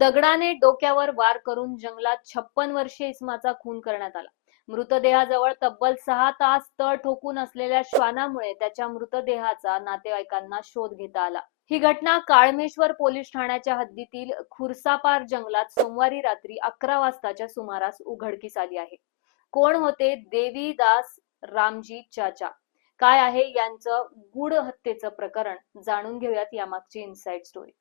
दगडाने डोक्यावर वार करून जंगलात छप्पन वर्षे इस्माचा खून करण्यात आला. मृतदेहाजवळ तब्बल सहा तास तळ ठोकून असलेल्या श्वानामुळे त्याच्या मृतदेहाचा नातेवाईकांना शोध घेता आला. ही घटना काळमेश्वर पोलीस ठाण्याच्या हद्दीतील खुर्सापार जंगलात सोमवारी रात्री अकरा वाजताच्या सुमारास उघडकीस आली आहे. कोण होते? देवीदास रामजी चाचा. काय आहे? यांचं गूढ हत्येचं प्रकरण जाणून घेऊयात यामागची इनसाइड स्टोरी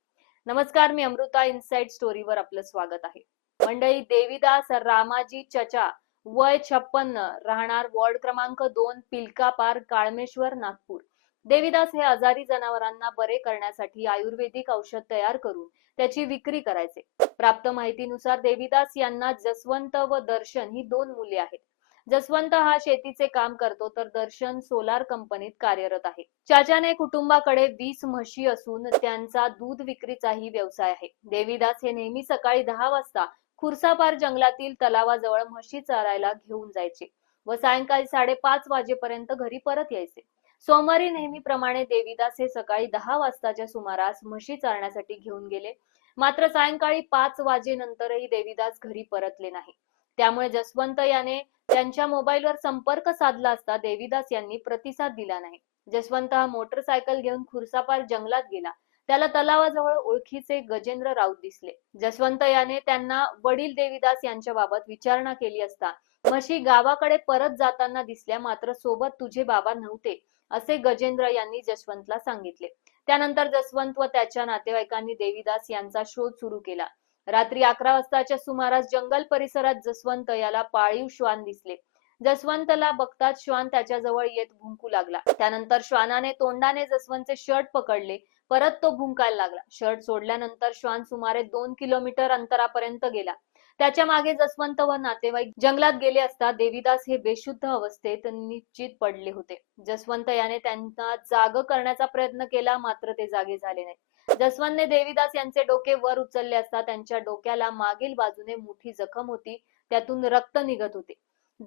नमस्कार मी अमृता इनसाइड स्टोरीवर आपलं स्वागत आहे. मंडळी देवीदास रामाजी चचा वय छप्पन्न राहणार वॉर्ड क्रमांक दोन पिलका पार काळमेश्वर नागपूर. देवीदास हे आजारी जनावरांना बरे करण्यासाठी आयुर्वेदिक औषध तयार करून त्याची विक्री करायचे. प्राप्त माहितीनुसार देवीदास यांना जसवंत व दर्शन ही दोन मुले आहेत. जसवंत हा शेतीचे काम करतो तर दर्शन सोलार कंपनीत कार्यरत आहे. चाचाने कुटुंबाकडे वीस म्हशी असून त्यांचा दूध विक्रीचाही व्यवसाय आहे. देवीदास हे नेहमी सकाळी दहा वाजता खुर्सापार जंगलातील तलावाजवळ म्हशी चरायला घेऊन जायचे व सायंकाळी साडेपाच वाजेपर्यंत घरी परत यायचे. सोमवारी नेहमीप्रमाणे देवीदास हे सकाळी दहा वाजताच्या सुमारास म्हशी चारण्यासाठी घेऊन गेले. मात्र सायंकाळी पाच वाजेनंतरही देवीदास घरी परतले नाही. त्यामुळे जसवंत याने त्यांच्या मोबाईलवर संपर्क साधला असता देवीदास यांनी प्रतिसाद दिला नाही. जसवंत हा मोटरसायकल घेऊन खुरसापार जंगलात गेला. त्याला तलावाजवळ ओळखीचे गजेंद्र राऊत दिसले. जसवंत याने त्यांना वडील देवीदास यांच्या बाबत विचारणा केली असता म्हशी गावाकडे परत जाताना दिसल्या मात्र सोबत तुझे बाबा नव्हते असे गजेंद्र यांनी जसवंतला सांगितले. त्यानंतर जसवंत व त्याच्या नातेवाईकांनी देवीदास यांचा शोध सुरू केला. रात्री अकरा वाजताच्या सुमारास जंगल परिसरात जसवंत याला पाळीव श्वान दिसले. जसवंतला बघताच श्वान त्याच्याजवळ येत भुंकू लागला. त्यानंतर श्वानाने तोंडाने जसवंतचे शर्ट पकडले. परत तो भुंकायला लागला. शर्ट सोडल्यानंतर श्वान सुमारे दोन किलोमीटर अंतरापर्यंत गेला. त्याच्यामागे जसवंत व नातेवाईक जंगलात गेले असता देवीदास हे बेशुद्ध अवस्थेत निश्चित पडले होते. जसवंत याने त्यांना जाग करण्याचा प्रयत्न केला मात्र ते जागे झाले नाही जसवंतने देवीदास यांचे डोके वर उचलले असता त्यांच्या डोक्याला मागील बाजूने मोठी जखम होती. त्यातून रक्त निघत होते.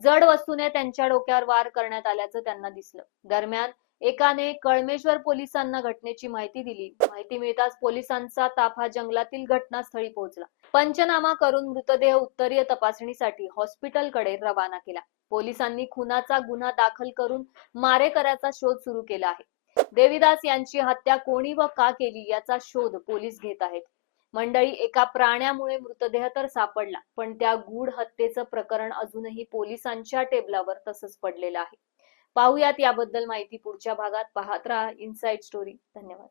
जड वस्तूने त्यांच्या डोक्यावर वार करण्यात आल्याचं त्यांना दिसलं. दरम्यान एकाने कळमेश्वर पोलिसांना घटनेची माहिती दिली. माहिती मिळताच पोलिसांचा ताफा जंगलातील घटनास्थळी पोहोचला. पंचनामा करून मृतदेह उत्तरीय तपासणीसाठी हॉस्पिटलकडे रवाना केला. पोलिसांनी खुनाचा गुन्हा दाखल करून मारेकऱ्याचा शोध सुरू केला आहे. देवीदास यांची हत्या कोणी व का केली याचा शोध पोलीस घेत आहेत. मंडळी एका प्राण्यामुळे मृतदेह तर सापडला पण त्या गूढ हत्येचं प्रकरण अजूनही पोलिसांच्या टेबलावर तसंच पडलेलं आहे. पाहुयात याबद्दल माहिती पुढच्या भागात. पाहत राहा इनसाइड स्टोरी धन्यवाद.